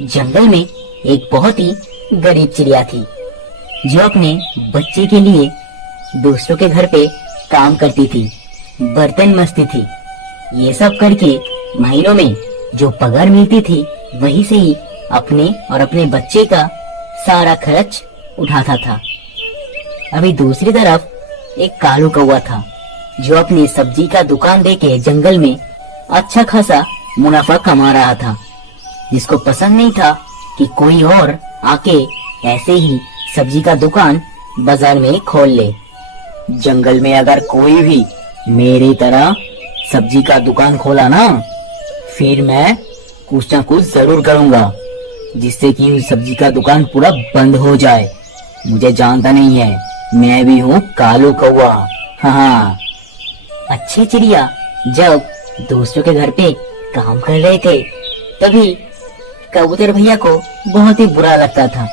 जंगल में एक बहुत ही गरीब चिड़िया थी जो अपने बच्चे के लिए दूसरों के घर पे काम करती थी, बर्तन मसती थी। ये सब करके महीनों में जो पगार मिलती थी वही से ही अपने और अपने बच्चे का सारा खर्च उठाता था। अभी दूसरी तरफ एक कालू कौवा था जो अपनी सब्जी का दुकान देके जंगल में अच्छा खासा मुनाफा कमा रहा था, जिसको पसंद नहीं था कि कोई और आके ऐसे ही सब्जी का दुकान बाजार में खोल ले। जंगल में अगर कोई भी मेरी तरह सब्जी का दुकान खोला ना, फिर मैं कुछ ना कुछ जरूर करूंगा जिससे कि उस सब्जी का दुकान पूरा बंद हो जाए। मुझे जानता नहीं है, मैं भी हूँ कालू कौवा। हाँ। अच्छी चिड़िया जब दूसरों के घर पे काम कर रहे थे तभी कबूतर भैया को बहुत ही बुरा लगता था,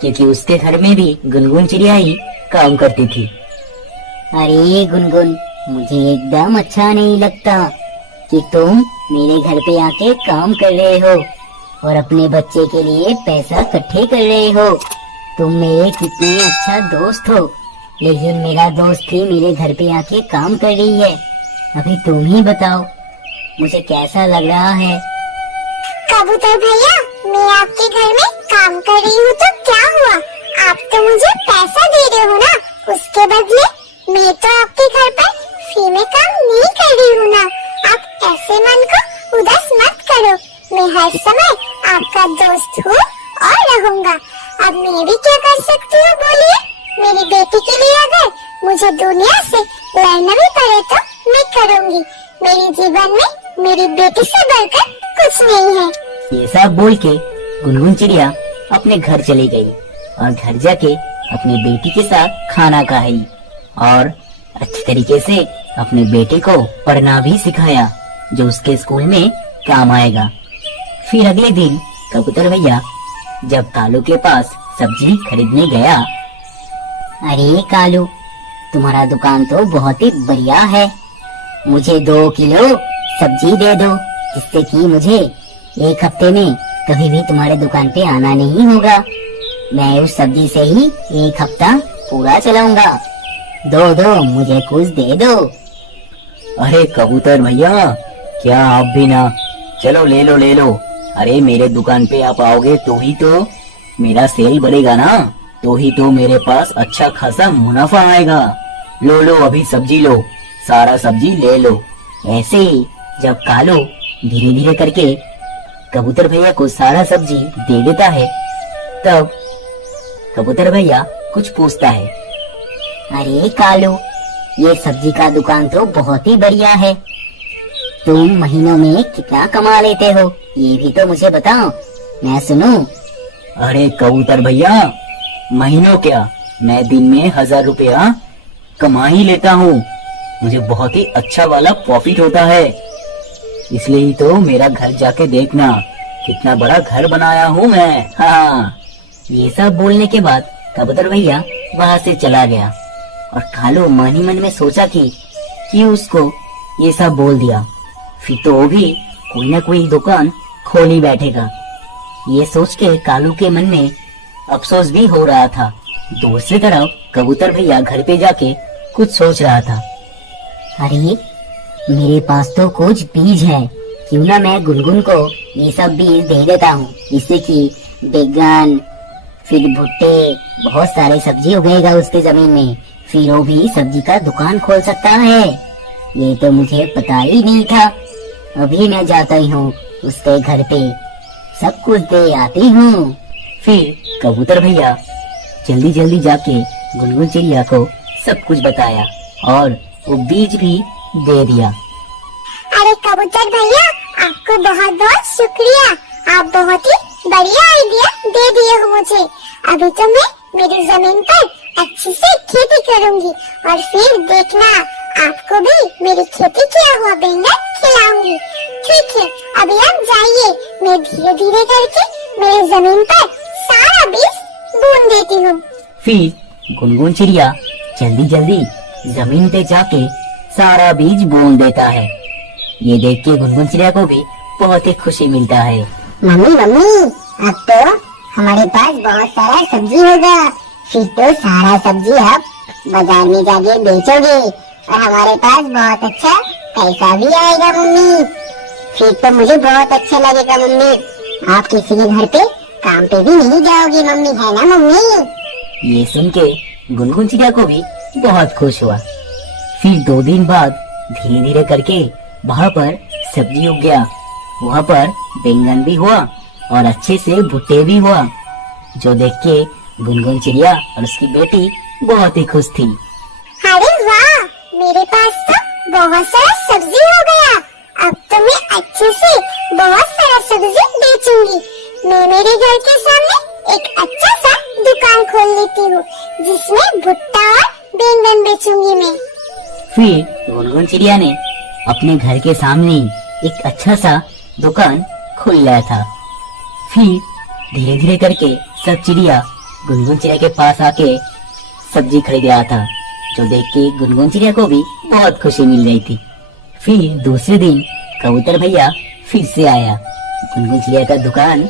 क्योंकि उसके घर में भी गुनगुन चिड़िया ही काम करती थी। अरे गुनगुन, मुझे एकदम अच्छा नहीं लगता कि तुम मेरे घर पे आके काम कर रहे हो और अपने बच्चे के लिए पैसा इकट्ठे कर रहे हो। तुम मेरे कितने अच्छा दोस्त हो, लेकिन मेरा दोस्त ही मेरे घर पे आके काम कर रही है। अभी तुम ही बताओ मुझे कैसा लग रहा है। कबूतर भैया, मैं आपके घर में काम कर रही हूँ तो क्या हुआ? आप तो मुझे पैसा दे रहे हो ना, उसके बदले मैं तो आपके घर पर फ्री में काम नहीं कर रही हूँ ना। आप ऐसे मन को उदास मत करो, मैं हर समय आपका दोस्त हूँ और रहूँगा। अब मैं भी क्या कर सकती हूँ बोलिए? मेरी बेटी के लिए अगर मुझे दुनिया से लड़ना भी पड़े तो मैं करूँगी। मेरे जीवन में मेरी बेटी से बढ़कर कुछ नहीं है। ये सब बोल के गुनगुन चिड़िया अपने घर चली गई और घर जाके अपनी बेटी के साथ खाना खाई और अच्छी तरीके से अपने बेटे को पढ़ना भी सिखाया, जो उसके स्कूल में काम आएगा। फिर अगले दिन कबूतर भैया जब कालू के पास सब्जी खरीदने गया। अरे कालू, तुम्हारा दुकान तो बहुत ही बढ़िया है, मुझे 2 किलो सब्जी दे दो, जिससे कि मुझे 1 हफ्ते में कभी भी तुम्हारे दुकान पे आना नहीं होगा। मैं उस सब्जी से ही 1 हफ्ता पूरा चलाऊंगा। दो मुझे कुछ दे दो। अरे कबूतर भैया, क्या आप भी ना, चलो ले लो ले लो। अरे मेरे दुकान पे आप आओगे तो ही तो मेरा सेल बढ़ेगा ना, तो ही तो मेरे पास अच्छा खासा मुनाफा आएगा। लो लो अभी सब्जी लो, सारा सब्जी ले लो। ऐसे ही जब कालू धीरे धीरे करके कबूतर भैया को सारा सब्जी दे देता है, तब कबूतर भैया कुछ पूछता है। अरे कालू, ये सब्जी का दुकान तो बहुत ही बढ़िया है, तुम महीनों में कितना कमा लेते हो ये भी तो मुझे बताओ, मैं सुनूं। अरे कबूतर भैया, महीनों क्या, मैं दिन में 1000 रुपया कमा ही लेता हूँ। मुझे बहुत ही अच्छा वाला प्रॉफिट होता है, इसलिए ही तो मेरा घर जाके देखना कितना बड़ा घर बनाया हूँ मैं। हाँ। ये सब बोलने के बाद कबूतर भैया वहाँ से चला गया और कालू मन ही मन में सोचा कि उसको ये सब बोल दिया फिर तो वो भी कोई ना कोई दुकान खोल ही बैठेगा। ये सोच के कालू के मन में अफसोस भी हो रहा था। दूसरी तरफ कबूतर भैया घर पे जाके कुछ सोच रहा था। अरे मेरे पास तो कुछ बीज है, क्यों ना मैं गुनगुन को ये सब बीज दे देता हूँ, जिससे कि बैगन फिर भुट्टे बहुत सारे सब्जी उगेगा उसके जमीन में, फिर वो भी सब्जी का दुकान खोल सकता है। ये तो मुझे पता ही नहीं था। अभी मैं जाता ही हूँ उसके घर पे, सब कुछ दे आती हूँ। फिर कबूतर भैया जल्दी जल्दी जाके गुनगुन चिड़िया को सब कुछ बताया और वो बीज भी दे दिया। अरे कबूतर भैया, आपको बहुत बहुत शुक्रिया, आप बहुत ही बढ़िया आइडिया दे दिए हो मुझे। अभी तो मैं मेरी जमीन पर अच्छी से खेती करूंगी और फिर देखना आपको भी मेरी खेती किया हुआ बैंगन खिलाऊंगी। ठीक है, अभी आप जाइए, मैं धीरे धीरे करके मेरी जमीन पर सारा बीज बूंद देती हूँ। फिर गुनगुन चिड़िया जल्दी जल्दी जमीन पे जाके सारा बीज बूंद देता है। ये देख के गुनगुन चिड़िया को भी बहुत ही खुशी मिलता है। मम्मी मम्मी, अब तो हमारे पास बहुत सारा सब्जी होगा। फिर तो सारा सब्जी आप बाजार में जाके बेचोगे और हमारे पास बहुत अच्छा पैसा भी आएगा मम्मी। फिर तो मुझे बहुत अच्छा लगेगा मम्मी। आप किसी के घर पे काम पे भी नहीं जाओगी मम्मी, है ना मम्मी? ये सुन के गुनगुन चिड़िया को भी बहुत खुश हुआ। फिर 2 दिन बाद धीरे धीरे करके वहाँ पर सब्जी उग गया। वहाँ पर बैंगन भी हुआ और अच्छे से भुट्टे भी हुआ, जो देख के गुनगुन चिड़िया और उसकी बेटी बहुत ही खुश थी। अरे वाह, मेरे पास तो बहुत सारा सब्जी हो गया। अब तो मैं अच्छे से बहुत सारा सब्जी बेचूंगी। मैं मेरे घर के सामने एक अच्छा सा दुकान खोल लेती हूँ जिसमें भुट्टा और बैंगन बेचूंगी मैं। फिर गुनगुन चिड़िया ने अपने घर के सामने एक अच्छा सा दुकान खोल लिया था। फिर धीरे धीरे करके सब चिड़िया गुनगुन चिड़िया के पास आके सब्जी खरीद रहा था, जो देख के गुनगुन चिड़िया को भी बहुत खुशी मिल रही थी। फिर दूसरे दिन कबूतर भैया फिर से आया गुनगुन चिड़िया का दुकान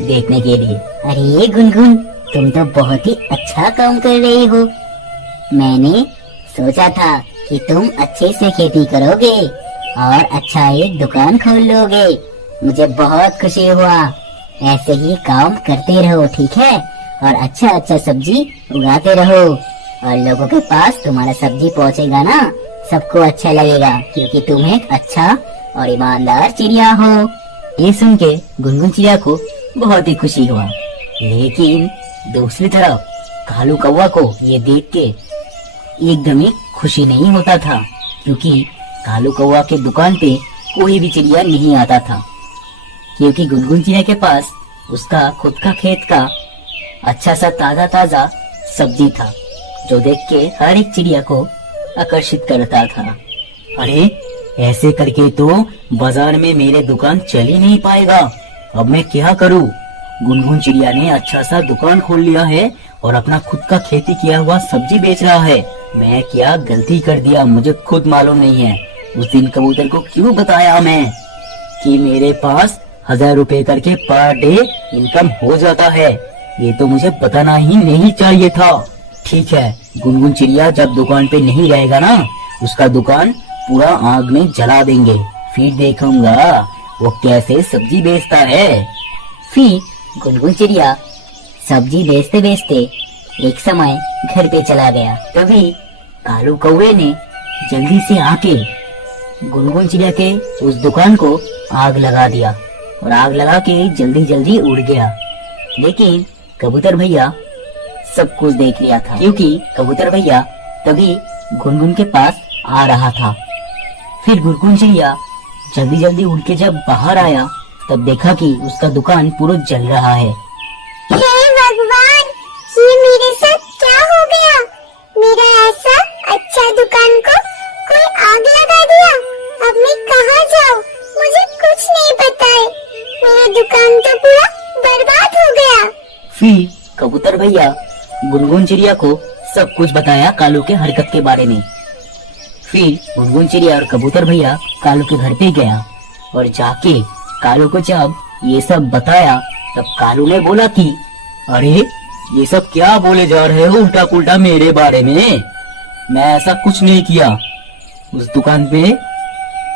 देखने के लिए। अरे गुनगुन, तुम तो बहुत ही अच्छा काम कर रही हो। मैंने सोचा था कि तुम अच्छे से खेती करोगे और अच्छा एक दुकान खोल लोगे। मुझे बहुत खुशी हुआ। ऐसे ही काम करते रहो, ठीक है? और अच्छा अच्छा सब्जी उगाते रहो और लोगों के पास तुम्हारा सब्जी पहुंचेगा ना, सबको अच्छा लगेगा क्योंकि तुम एक अच्छा और ईमानदार चिड़िया हो। ये सुन के गुनगुन चिड़िया को बहुत ही खुशी हुआ। लेकिन दूसरी तरफ कालू कौवा को ये देख के एकदम ही खुशी नहीं होता था, क्योंकि कालू कौवा के दुकान पे कोई भी चिड़िया नहीं आता था, क्योंकि गुनगुन चिड़िया के पास उसका खुद का खेत का अच्छा सा ताजा ताजा सब्जी था, जो देख के हर एक चिड़िया को आकर्षित करता था। अरे ऐसे करके तो बाजार में मेरे दुकान चल ही नहीं पाएगा। अब मैं क्या करूं? गुनगुन चिड़िया ने अच्छा सा दुकान खोल लिया है और अपना खुद का खेती किया हुआ सब्जी बेच रहा है। मैं क्या गलती कर दिया, मुझे खुद मालूम नहीं है। उस दिन कबूतर को क्यों बताया मैं कि मेरे पास 1000 रुपए करके पर डे इनकम हो जाता है? ये तो मुझे बताना ही नहीं चाहिए था। ठीक है, गुनगुन चिड़िया जब दुकान पे नहीं रहेगा ना, उसका दुकान पूरा आग में जला देंगे। फिर देखूंगा वो कैसे सब्जी बेचता है। फिर गुनगुन चिड़िया सब्जी बेचते बेचते एक समय घर पे चला गया। तभी कालू कौवे ने जल्दी से आके गुनगुन चिड़िया के उस दुकान को आग लगा दिया और आग लगा के जल्दी जल्दी उड़ गया। लेकिन कबूतर भैया सब कुछ देख लिया था, क्योंकि कबूतर भैया तभी गुनगुन के पास आ रहा था। फिर गुनगुन चिड़िया जल्दी जल्दी उड़ के जब बाहर आया, तब देखा कि उसका दुकान पूरा जल रहा है। हे भगवान, ये मेरे साथ क्या हो गया? मेरा ऐसा अच्छा दुकान को कोई आग लगा दिया। अब मैं कहाँ जाऊँ? मुझे कुछ नहीं पता है। मेरा दुकान तो पूरा बर्बाद हो गया। फिर कबूतर भैया गुनगुन चिड़िया को सब कुछ बताया कालू के हरकत के बारे में। फिर गुनगुन चिड़िया और कबूतर भैया कालू के घर पे गया और जाके कालू को जब ये सब बताया, तब कालू ने बोला कि अरे ये सब क्या बोले जा रहे हो उल्टा पुल्टा मेरे बारे में? मैं ऐसा कुछ नहीं किया। उस दुकान पे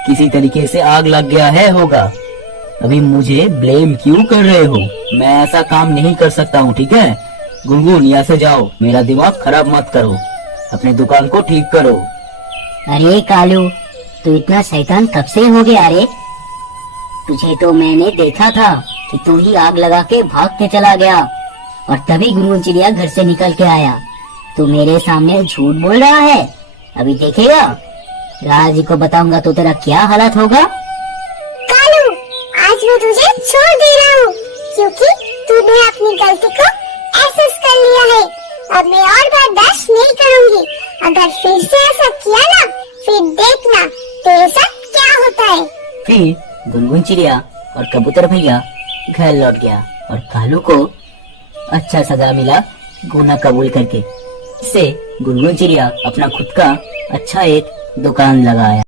किसी तरीके से आग लग गया है होगा। अभी मुझे ब्लेम क्यों कर रहे हो? मैं ऐसा काम नहीं कर सकता हूँ, ठीक है? गुनगुन यहाँ से जाओ, मेरा दिमाग खराब मत करो, अपने दुकान को ठीक करो। अरे कालू, तू इतना शैतान कब से हो गया रे? तुझे तो मैंने देखा था कि तू ही आग लगा के भाग के चला गया और तभी गुनगुन चिड़िया घर से निकल के आया। तू मेरे सामने झूठ बोल रहा है। अभी देखेगा, राज जी को बताऊंगा तो तेरा क्या हालत होगा। कालू, आज मैं तुझे छोड़ दे रहा हूँ क्योंकि तूने अपनी गलती को एहसास कर लिया है। अब मैं और बर्दाश्त नहीं करूँगी। अगर फिर से ऐसा किया ना, फिर देखना तेरे साथ क्या होता है। फिर गुनगुन चिड़िया और कबूतर भैया घर लौट गया और कालू को अच्छा सजा मिला गुनाह कबूल करके। इससे गुनगुन चिड़िया अपना खुद का अच्छा एक दुकान लगाया।